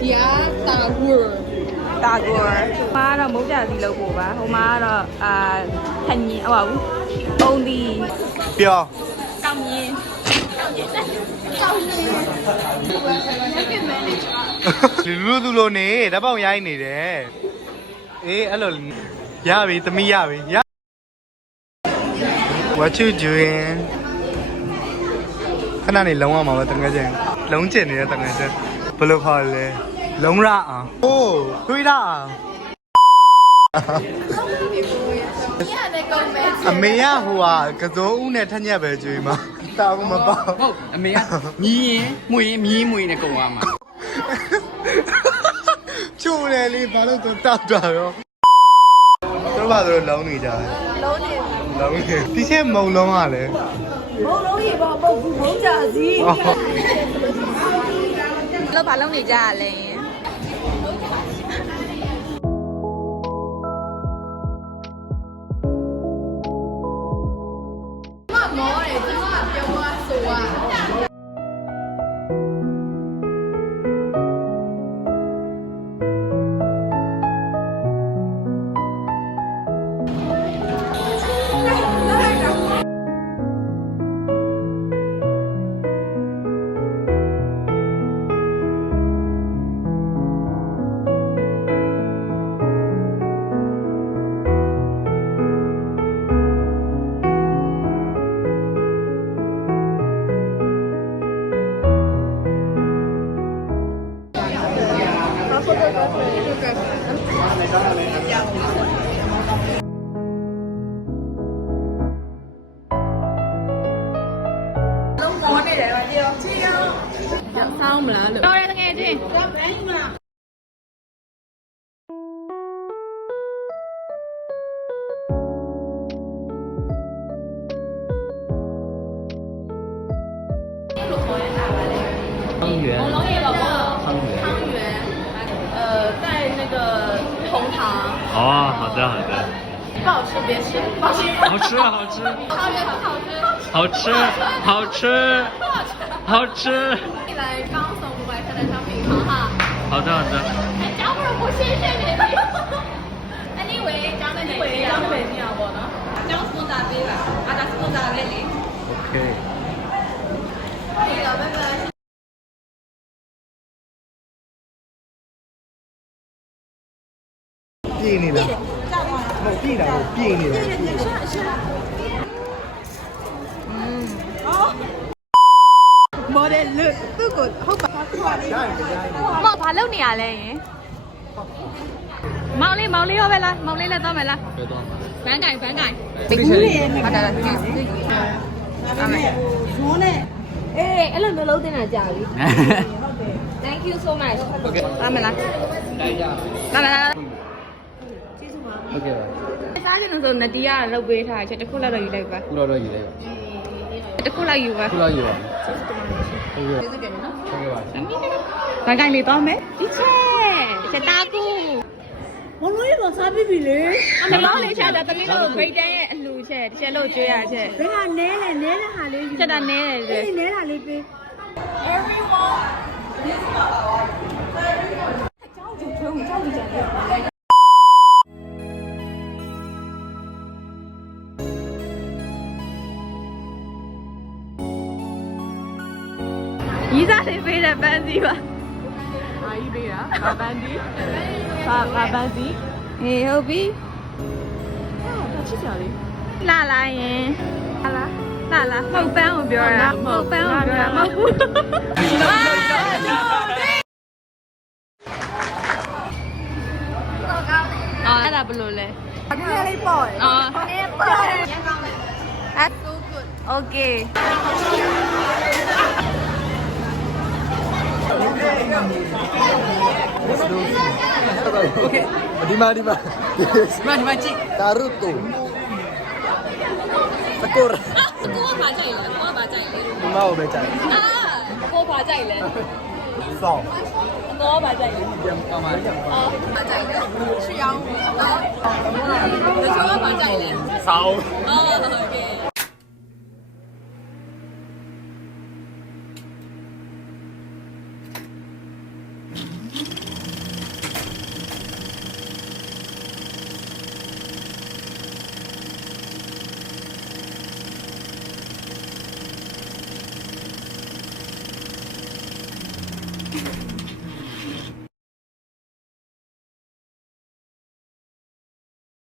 ဒီကတာဂူတာဂူမားတော့မုတ်ကြစီလို့ပို့ပါဟိုမှာတော့ထန်ကြီးဟုတ်ပါဘူးပုံဒီပြောကောင်းရင်လူလူလိုနေဓာတ်ပေါင်ရိုင်းနေတယ်အေးအဲ့လိုရပြီသမီးရပြီရ What you doing ခဏနေလုံးအောင်ပါပဲတကယ်ချင်းလုံးကျင်နေတဲ့တကယ်ချင်းဘယ်လိုခေါ်လဲလုံးရအောင်အိုးတွေးရအောင်အမေရဟိုကစိုးဦးနဲ့ထက်ညက်ပဲကျွေးမှာတာဘူးမပေါ့ဟုတ်အမေကမြည်ရင်မွေရင်မြည်မွေနဲ့ကုန်သွားမှာချိုးတယ်လေဘာလို့သူတောက်တာရောတို့ဘာလို့လုံးနေကြလဲလုံးနေဒီချက်မုံလုံးကလည်းမုံလုံးရေပေါ့ပုတ်ဘူးမုံကြစီလို့ဘာလုံးနေကြရလဲဆောင်းမလားလို့တော်တယ်တကယ်ချင်း汤圆龙也宝宝汤圆在那个红糖哦好的好的不好吃别吃不好吃好吃好吃汤圆很好吃好吃好吃来刚送500克的小饼糖哈好的好的讲不如不谢谢你anyway讲的你好不呢讲什么大杯吧打什么大杯里 OK 可以了拜拜ပြေးနေတာဟုတ်ပြေးတာကိုပြေးနေတာမော်ဒယ်လွတ်သူ့ကိုဟုတ်ပါမော်ဘာလုပ်နေရလဲယင်မောင်လေးရောပဲလားမောင်လေးလည်းသွားမယ်လားဘန်းတိုင်ပိတ်ဘူးလေဟုတ်တယ်ဒီအမေဇွန်းနဲ့အေးအဲ့လိုမျိုးလုံးတင်တာကြာပြီ Thank you so much ဟုတ်ကဲ့လာမလားလာကျေးဇူးပါဟုတ်ကဲ့ပါစားနေလို့ဆိုနတီးရလောက်ပေးထားချက်တစ်ခုလောက်တော့ယူလိုက်ပါခုတော့ယူလိုက်ပါတစ်ခုလောက်ယူပါခုတော့ယူပါကျေးဇူးတင်နော်ဟုတ်ကဲ့ပါဘန်းကိုင်လေးသွားမယ်ဒီချက်တာကူမလို့ရပါစားပြီလေအမေလေးချက်တာတမီးလို့ဂိတ်တန်းရဲ့အလှချက်တစ်ချက်လို့ကျွေးရချက်ဘယ်ဟာနဲတဲ့ဟာလေးယူချက်တာနဲတယ်နဲတာလေးပေး everyone ရီးစားလေးပေးတဲ့ပန်းစီပါအာကြီးပေးတာဘာပန်းစီဘာပန်းစီအေးဟုတ်ပြီဟာချစ်ကြလေးလာလာရင်လာမဟုတ်ပန်းကိုပြောတာမဟုတ်ပန်းကိုပြောတာမဟုတ်ဘူးအဲ့ဒါဘယ်လိုလဲအပြည့်လေးပေါ့အော်အဲ့ပေါ့ရမ်းကောင်းတယ် That's so good Okay Okay ဒီမှာကြည့် Naruto စကောရကိုကဘာကြိုက်လဲကိုကဘာကြိုက်လဲဒီမှာကိုပဲကြိုက်ကိုဘာကြိုက်လဲဆောင်းကိုဘာကြိုက်လဲပြန်ကောင်းပါအော်ဘာကြိုက်လဲချီအောင်နော်တချို့ကဘာကြိုက်လဲဆောင်းအော်